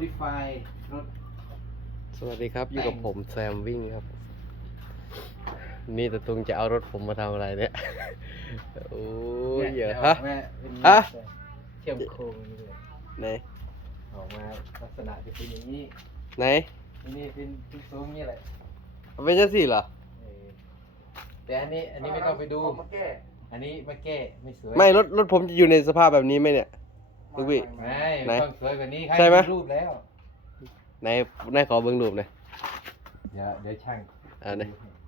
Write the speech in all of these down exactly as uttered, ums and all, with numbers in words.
modify รถสวัสดีครับอยู่กับผมแซมวิ่งครับนี่ตะตุงจะเอารถผมมาทำอะไรเนี่ยโอ้ยเยอะฮะฮะเชื่อมโครงนี่เลยไหนออกมาลักษณะจะเป็นอย่างนี้ไหนนี่เป็นเป็นสูงนี่แหละเป็นจังสี่เหรอเออแต่อันนี้อันนี้ไม่ต้องไปดูมาแก้อันนี้มาแก้ไม่สวยไม่รถรถผมจะอยู่ในสภาพแบบนี้ไหมเนี่ยลูกพี่ไม่ไหนต้องสวยกว่านี้ใช่ไหมรูปแล้วไหนไหนขอเบิ่งรูปหน่อยเดี๋ยวเดี๋ยวช่างอ่านี่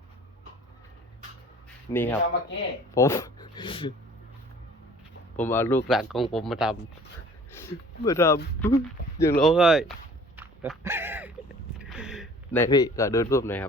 นี่ครับเอามาแก้ผม ผมเอาลูกหลักของผมมาทำมาทำยังร้องไห้ไหนพี่ก็ดูรูปหน่อยครับ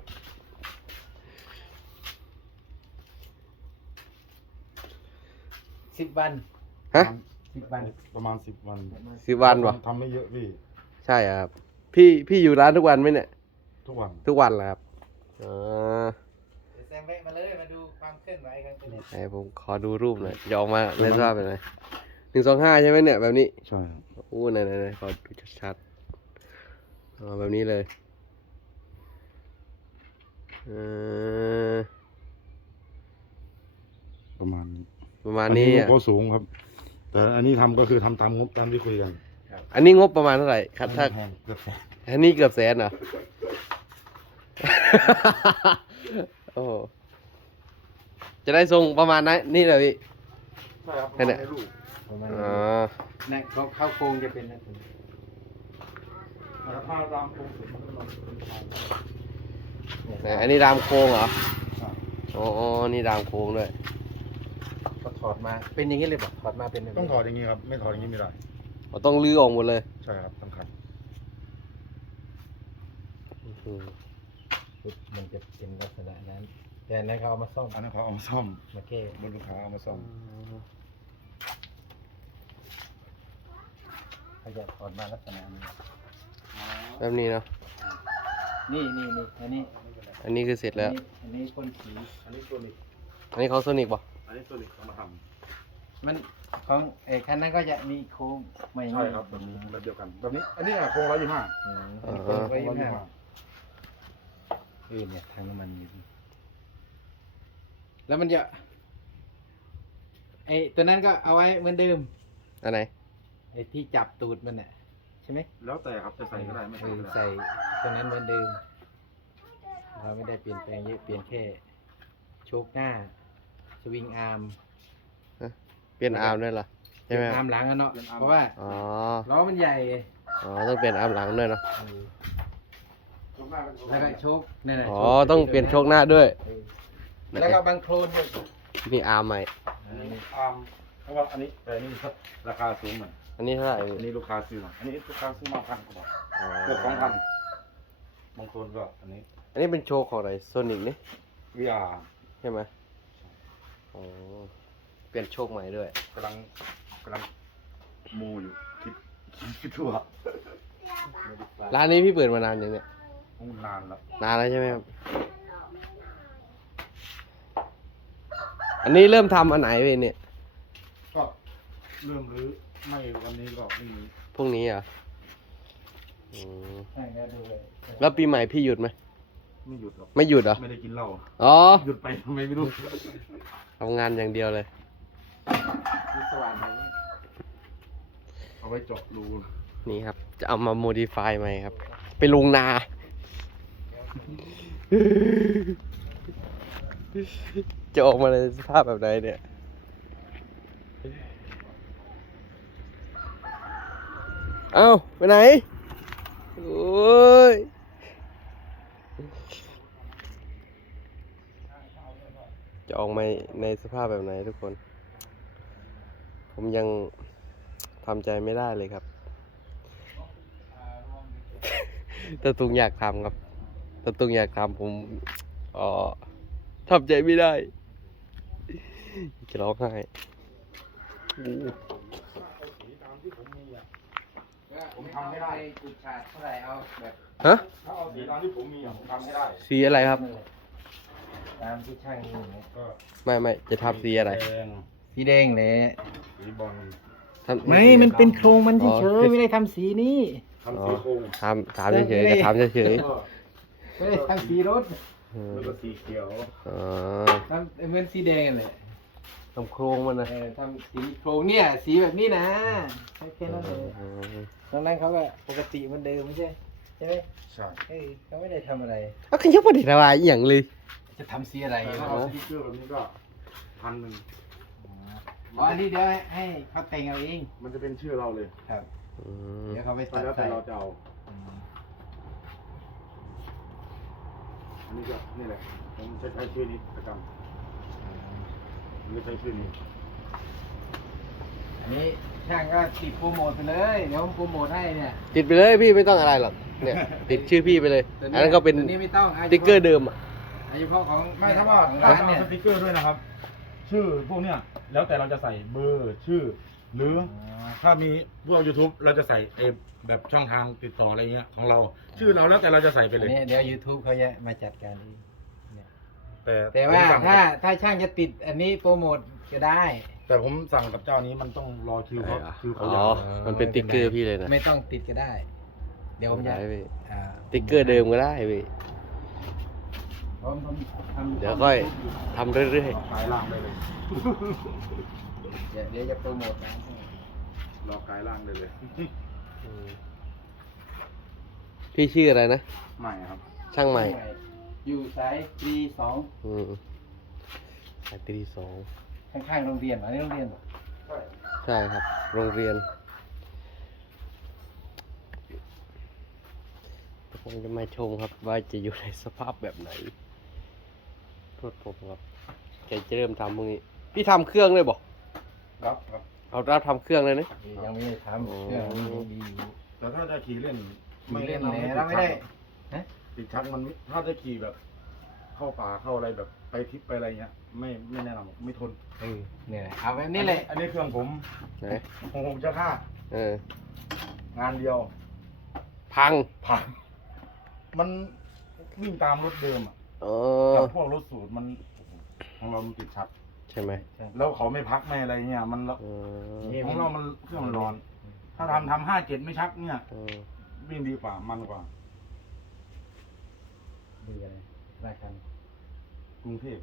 สิบวันฮะสิบวันประมาณสิบวันสิบวันวะทำไม่เยอะพี่ใช่ครับ พี่พี่อยู่ร้านทุกวันไหมเนี่ยทุกวันทุกวันเหรอครับอ๋อเดี๋ยวแซมแวะมาเลยมาดูความเคลื่อนไหวกันไปเลยไหนผมขอดูรูปหน่อยจะออกมาในสภาพเป็นไงหนึ่งสองห้าใช่ไหมเนี่ยแบบนี้ใช่ครับอู้ไหนไหนไหนขอดูชัดๆอ๋อแบบนี้เลยเออประมาณนี้ประมาณนี้อัอ่ะก็สูงครับ แต่อันนี้ทำก็คือทำตามงบตามที่คุยกันอันนี้งบประมาณเท่าไหร่ครับถ้าแพงเกือบแสนอันนี้เกือบแสนเหรอ โอ้โหจะได้ทรงประมาณนั้นนี่เลยพี่ใช่ครับนั่นแหละให้ลูกประมาณอ๋นี้อนะเขาเข้าโครงจะเป็นนะแต่ถ้าตามโครงสุดมันก็ลงเป็นทางไหนอันนี้ดามโค้งเหรอใช่อ๋ออ๋อนี่ดามโค้งด้วยก็ถอดมาเป็นอย่างนี้เลยบอกถอดมาเป็นแบบนี้ต้องถอดอย่างนี้ครับ ไม่ถอดอย่างนี้ไม่ได้เราต้องลื้อออกหมดเลยใช่ครับสำคัญอื้อหือปุ๊บมันจะเป็นลักษณะนั้นแต่อันนั้นเขาเอามาซ่อมอันนั้นเขาเอามาซ่อมมาแก้บนลูกค้าเอามาซ่อมเขาจะถอดมาลักษณะนี้แบบนี้เนาะนี่นี่นี่อันนี้อันนี้คือเสร็จแล้วอันนี้พ่นสีอันนี้ตัวนี้อันนี้เขาโซนิกป่ะอันนี้ตัวนี้เอามาทมันของไอ้คันนั้นก็จะมีโค้งมาอำย่างใช่นี้ครับแบบนี้แบบเดียวกันแบบนี้ อันนี้อะโครงร้อยยี่ห้าอืมอันนี้โค้งไว้ยี่ห้าเออเนี่ยทางน้ำมันอยู่นี่แล้วมันจะไอ้ตัวนั้นก็เอาไว้เหมือนเดิมอันไหนไอ้ที่จับตูดมันน่ะใช่ไหมแล้วแต่ครับจะใส่ก็ได้ไม่เอใส่อก็ได้ใส่ตัวนั้นเหมือนเดิม เราไม่ได้เปลี่ยนแปลงเยอะเปลี่ยนแค่โชคหน้า สวิงอาร์มเปลี่ยนอาร์มด้วยเหรอใช่ไหมอาร์มหลังอะเนาะเพราะว่าอ๋อล้อมันใหญ่อ๋อต้องเปลี่ยนอาร์มหลังด้วยเนาะเออแล้วก็โชคนั่นแหละอ๋อโชคต้องเปลี่ยนโชคหน้าด้วยเออแล้วก็บังโคลนด้วยนี่อาร์มใหม่อันนี้อาร์มเพราะว่าอันนี้แต่อันนี้ราคาสูงหน่อยอันนี้เท่าไหร่อันนี้ลูกค้าซื้อมาอันนี้ลูกค้าซื้อมาพันกว่าบาทอ๋อเกือบสองพันบางคนก็อันนี้อันนี้เป็นโชคของอะไรโซนิกนี่วีอาร์ใช่ไหมอ๋อเปลี่ยนโชคใหม่ด้วยกำลังกำลังมูอยู่คิดคิดทั่วร้านนี้พี่เปิดมานานยังเนี่ยนานแล้วนานแล้วใช่ไหมครับ อันนี้เริ่มทำอันไหนไปเนี่ยก็เริ่มรื้อไม่วันนี้ก็ไม่มีพรุ่งนี้เหรอ่ะใช่ก็ดูเลยแล้วปีใหม่พี่หยุดไหมไม่หยุดหรอกไม่หยุดเหรอไม่ได้กินเหล้าอ๋อหยุดไปทำไมไม่รู้ทำงานอย่างเดียวเลยวิศวะไหนเอาไว้เจาะรูนี่ครับ จะเอามาโมดิฟายใหม่ครับ ไปลงนา จะออกมาในสภาพแบบไหนเนี่ย เอ้า ไปไหน โอ้ย จะออกมาในสภาพแบบไหนทุกคน ผมยังทำใจไม่ได้เลยครับ แต่ตุงอยากทำครับแต่ตุงอยากทำผมอ๋อทำใจไม่ได้จะร้องไห้อู้ผมทำให้ได้จุดฉาดเท่าไหร่เอาแบบฮะถ้าเอาสีตามที่ผมมีอะผมทำให้ได้สีอะไรครับตามที่ช่างนี่นะก็ไม่ไม่จะทำสีอะไรแดงสีแดงเลยสีบอลทำไม่ มันเป็นโครงมันอ๋อเฉยๆไม่ได้ทำสีนี้อทำสีโครงถามถามเฉยๆก็ถามเฉยก็ไม่ได้ทำสีรถๆอืมแล้วก็สีเขียวอ๋อทำเหมือนสีแดงเลยทำโครงมันนะเออทำสีโครงเนี่ยสีแบบนี้นะแค่นั้นเลยอืมตอนนั้นเขาก็ปกติเหมันเดิมไม่ใช่ใช่ไหมใช่เออเขาไม่ได้ทำอะไรเอาขยับมาดิระบายอหย่างเลยจะทำสีอะไรแต่อ๋ถ้าเอาสติ๊กเกอร์แบบนี้ก็พันหนึ่งออันนี้เดี๋ยวให้เขาแต่งเอาเองมันจะเป็นชื่อเราเลยครับอืมเดี๋ยวเขาไปแต่ตัดแล้วแต่ใส่เราจะเอาอืมอันนี้ก็นี่แหละผมจะใช้ชื่อนี้ประจำผมจะใช้ชื่อนี้อันนี้ช่างก็ติดโปรโมทไปเลยเดี๋ยวผมโปรโมทให้เนี่ยติดไปเลยพี่ไม่ต้องอะไรหรอกเนี่ยติดชื่อพี่ไปเลยตัวอันนั้นก็เป็นตัวนี้ไม่ต้องสติ๊กเกอร์เดิมอ่ะอายุพ่อของไม่ถ้าว่าของถ้าร้านเอาเนี่ยสติ๊กเกอร์ด้วยนะครับ ชื่อพวกเนี้ยแล้วแต่เราจะใส่เบอร์ชื่อ หรือถ้ามีพวก YouTube เราจะใส่ไอ้แบบช่องทางติดต่ออะไรเงี้ยของเรา ชื่อเราแล้วแต่เราจะใส่ไปอัเลนยนี้เดี๋ยว YouTube เขาจะมาจัดการเองเนี่ยแต่แต่ว่าผมสั่งถ้าถ้าช่างจะติดอันนี้โปรโมทก็ได้แต่ผมสั่งกับเจ้านี้มันต้องรอคิวเขาคิวอ๋เขาอยาวมันเป็นสติ๊กเกอร์พี่เลยนะไม่ต้องติดก็ได้ เดี๋ยวผมจะได้พี่อ่าสติ๊กเกอร์เดิมก็ได้พี่ผมผมทำเดี๋ยวค่อยทำเรื่อยรอขายล่างได้เลยเดี๋ยวเดี๋ยวจะโปรโมทร้านให้รอขายล่างได้เลยๆอืมพี่ชื่ออะไรนะใหม่ครับช่างใหม่อยู่สายตรีสองอืมสายตรีสองข้างๆโรงเรียนอันนี้โรงเรียนเหรอใช่ครับ โรงเรียนผมจะมาชมครับว่าจะอยู่ในสภาพแบบไหนรถผมครับแกจะเริ่มทำพวกนี้ พี่ทำเครื่องเลยบอกครับครับเอารับทำเครื่องเลยนะยังไม่ได้ทำเครื่องนี้ยังดีอยู่แต่ถ้าจะขี่เล่นไม่เล่นแะำเลยให้เราไม่ได้ติชักฮะติดชักมันถ้าจะขี่แบบ เข้าป่าเข้าอะไรแบบไปทริปไปอะไรเงี้ย ไม่ไม่แนะนำไม่ทนเออเนี่ยแหละเอาแบบนี้เลยอันนี้เครื่องผมไหนของผมจะฆ่าเอองานเดียวพังผ่านมันวิ่งตามรถเดิมอ่ะเออกับพวกรถสูตรมันของเรามันติดชักใช่ไหมแล้วเขาไม่พักไม่อะไรเงี้ยมันเออของเรามันเครื่องมันร้อน ถ้าทำทำห้าเจ็ดไม่ชักเนี่ยเออวิ่งดีกว่ามันกว่าดีอะไรรายการกรุงเทพ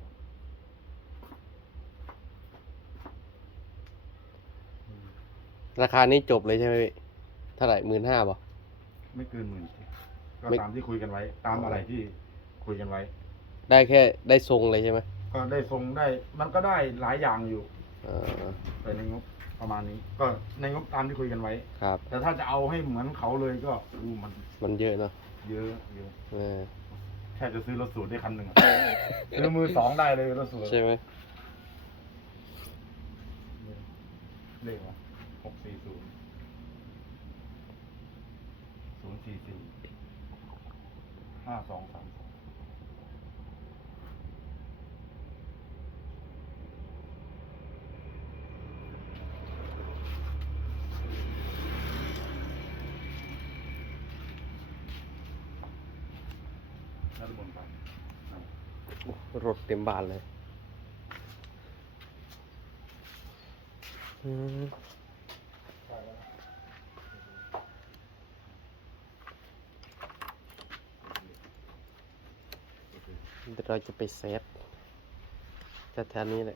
ราคานี้จบเลยใช่ไหมพี่เท่าไหร่หมื่นห้าป่ะไม่เกินหมื่นก็ไม่ตามที่คุยกันไว้ ตามอะไรที่คุยกันไว้ได้แค่ได้ทรงเลยใช่ไหมก็ได้ทรงได้ มันก็ได้หลายอย่างอยู่เออแต่ในงบประมาณนี้ ก็ในงบตามที่คุยกันไว้ครับแต่ถ้าจะเอาให้เหมือนเขาเลยก็อู้มันมันเยอะเนาะเยอะเยอะเออแค่จะซื้อรถสูตรได้คันหนึ่งอะ ซื้อมือสองได้เลยรถสูตรใช่ไหมเลขวะหกสี่ศูนย์ศูนย์สี่สี่ห้าสองสามสองนัดบนไปโอ้รถเต็มบ้านเลยอืมเดี๋ยวเราจะไปเซฟแถวๆนี้แหละ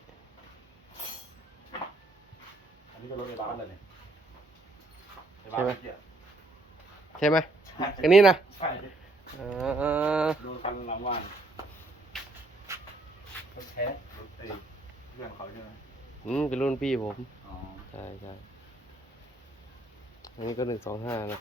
อันนี้ก็รถในบ้านเลยเนี่ยใช่ไหมเกียร์ใช่ไหมใช่อันนี้นะใช่อ่าดูคันหลังว่านรถแท้รถไอ้เพื่อนเขาใช่ไหมอืมเป็นรุ่นพี่ผมอ๋อใช่ใช่อันนี้ก็หนึ่งสองห้านะ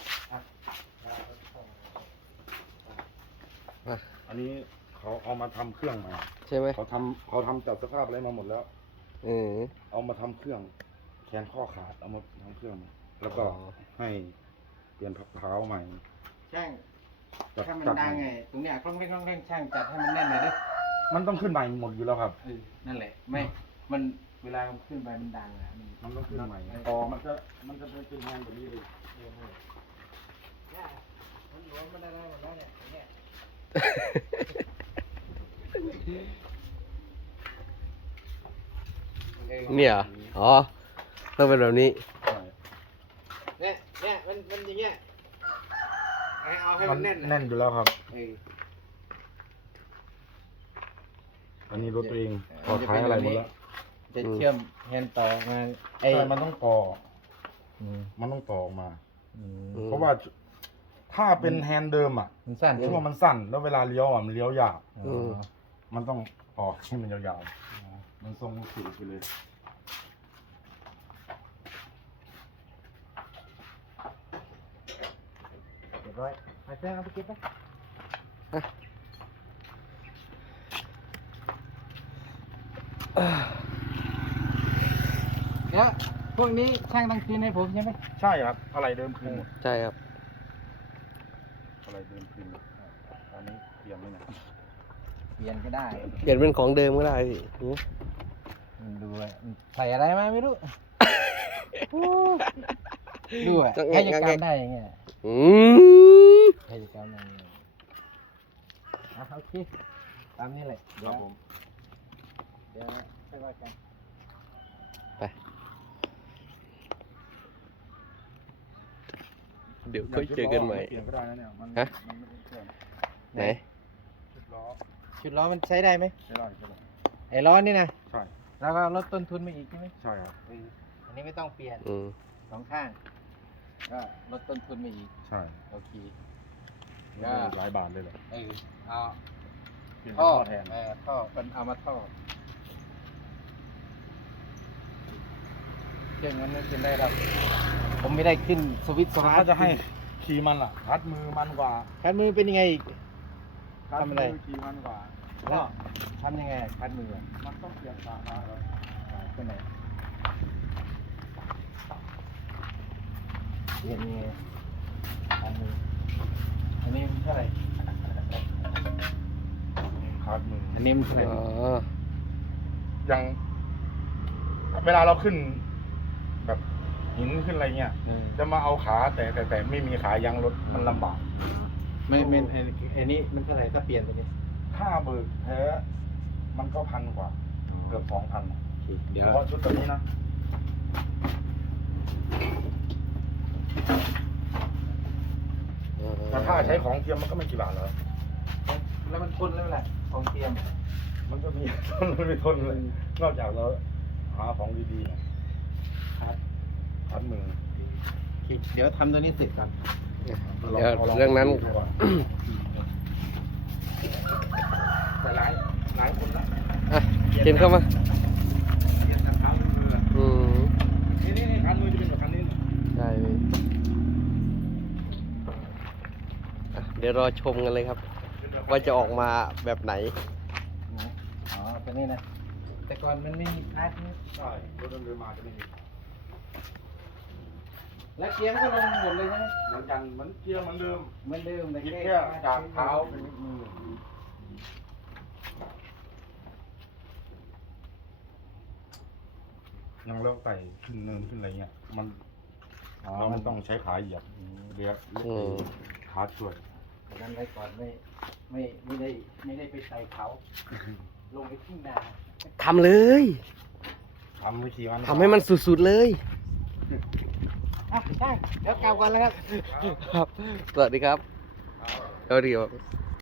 อ่ะอันนี้เขาเอามาทำเครื่องใหม่ใช่ไหมเขาทำเขาทำจัดสภาพอะไรมาหมดแล้วเออเอามาทำเครื่อง แขนข้อขาดเอามาทำเครื่อง แล้วก็อ๋อให้เปลี่ยนพักเท้าใหม่ช่างจัดถ้ามันจัดดังใหไงม่ตรงเนี้ยคล่องเร่งคล่องเร่งช่างจัดให้มันแน่นหน่อยดิมันต้องขึ้นใหม่หมดอยู่แล้วครับเออนั่นแหละไม่มันเวลามันขึ้นไปมันดังอะมันมันต้องขึ้นใหม่ต่อมันจะมันจะเป็นแฮนด์แบบนี้เลยเนี่ยมันหลวมมันได้หมดแล้วเนี่ยเนี่ยเนี่ยเหรออ๋อต้องเป็นแบบนี้ใช่เนี่ยเนี่ยมันมันอย่างเงี้ยเอาให้มัมัน นแน่นแน่นอยู่แล้วครับเอออันนี้รถตัวเองเออต่อท้ายอะไรหมดแล้วจะเชื่อมแฮนด์ต่อมาไอ้ใช่มันต้องต่ออืมมันต้องต่อออกมาอืมอืมเพราะว่าถ้าเป็นแฮนด์เดิมอ่ะมันสั้นช่วงมันสั้น แล้วเวลาเลี้ยวอ่ะมันเลี้ยวยากอ๋อมันต้องต่อให้มันยาวๆ มันทรงสูงไปเลยเรียบร้อยมาเจ้าเอาไปเก็บไปเดี๋ยวพวกนี้ช่างต้องคืนให้ผมใช่ไหมใช่ครับ อะไรเดิมคืนหมดใช่ครับอะไรเดิมคืนหมดตอนนี้เตรียมไว้นะเปลี่ยนก็ได้เปลี่ยนเป็นของเดิมก็ได้พี่นี่มันดูอะมันใส่อะไรมาไม่รู้ ดูอ่ะใครจะกำได้ยังไงอืมใครจะกำได้ยังไงอ่ะโอเคตามนี้แหละคเดี๋ยรัวบผมเดี๋ยวค่อยว่ากันไป เดี๋ยวค่อยเจอกันใหม่เปลี่ยนก็ได้นะเนี่ย มันฮะมันไม่ได้เครื่องไหนชุดล้อชุดล้อมันใช้ได้ไหมใช้ได้ใช่ไหมไอ้ล้อนี่นะใช่แล้วก็ลดต้นทุนมาอีกใช่ไหมใช่ครับเอออันนี้ไม่ต้องเปลี่ยนอืมสองข้างก็ลดต้นทุนมาอีกใช่โอเคไม่ได้หลายบาทเลยเหรอเออเอาเปลี่ยนท่ท่ออแทนเออท่อเป็นเอามาท่อเครื่องนั้นไม่เป็นได้หรอกผมไม่ได้ขึ้นสวิตช์สตาร์ถ้าทจะให้ขี่มันล่ะคัดมือมันกว่าคันมือเป็นยังไงอีกคัดทำอะไรมือขี่มันกว่าแล้ก็วทำยังไงคันมืออะมันต้องเปลี่ยนฝาท้ายแล้วตัวไหนเรียนยังไงคันมืออันนี้มันเท่าไหร่คัดมืออันนี้มันเท่าไหร่อ๋ออย่างเวลาเราขึ้น แบบหินขึ้นอะไรเงี้ยเออจะมาเอาขาแต่แต่แต่ไม่มีขายังรถมันลำบากไม่ไม่ไอ้ไอ้นี่มันเท่าไหร่ถ้าเปลี่ยนตัวนี้ค่าเบิกแท้มันก็พันกว่า เกือบสองพันเดี๋ยวเฉพาะชุดตัวนี้นะ แต่ถ้าใช้ของเทียมมันก็ไม่กี่บาทหรอกแล้วมันทนแล้วแหละของเทียมมันก็มี ทนไม่ทนเลย นอกจากเราหาของดีๆนะครับ คัดมือเดี๋ยวทำตัวนี้เสร็จก่อนเดี๋ยวเรื่องนั้นแต่หลายหลายคนนะอ่ะเข็นเข้ามาเปลี่ยนจากคันมืออืมนี่นี่นี่คันมือจะเป็นแบบคันนี้ใช่พี่อ่ะเดี๋ยวรอชมกันเลยครับ ว่าจะออกมาแบบไหนอ๋อตัวนี้นะ แต่ก่อนมันไม่มีคาร์ดนี่ใช่รถเดินมาจะไม่มีแล้วเกียร์มันก็ลงหมดเลยใช่ไหมเหมือนกันเหมือนเกียร์เหมือนเดิมเหมือนเดิมแต่คิดแค่แค่จากเท้าเป็นมือยังเลิกไต่ขึ้นเนินขึ้นอะไรเงี้ย มันอ๋อเรามัมัน นต้องใช้ขาเหยียบเรียกอืมขาช่วยนั้นไว้ก่อนไม่ไม่ไม่ได้ไม่ได้ไปใส่เขา ลงไปทิ้งนาทำเลยทำวิธีมันทำให้มันสุดๆเลยอ่ะใช่เดี๋ยวกลับก่อนแล้วครับครับ สวัสดีครับสวัสดีครับ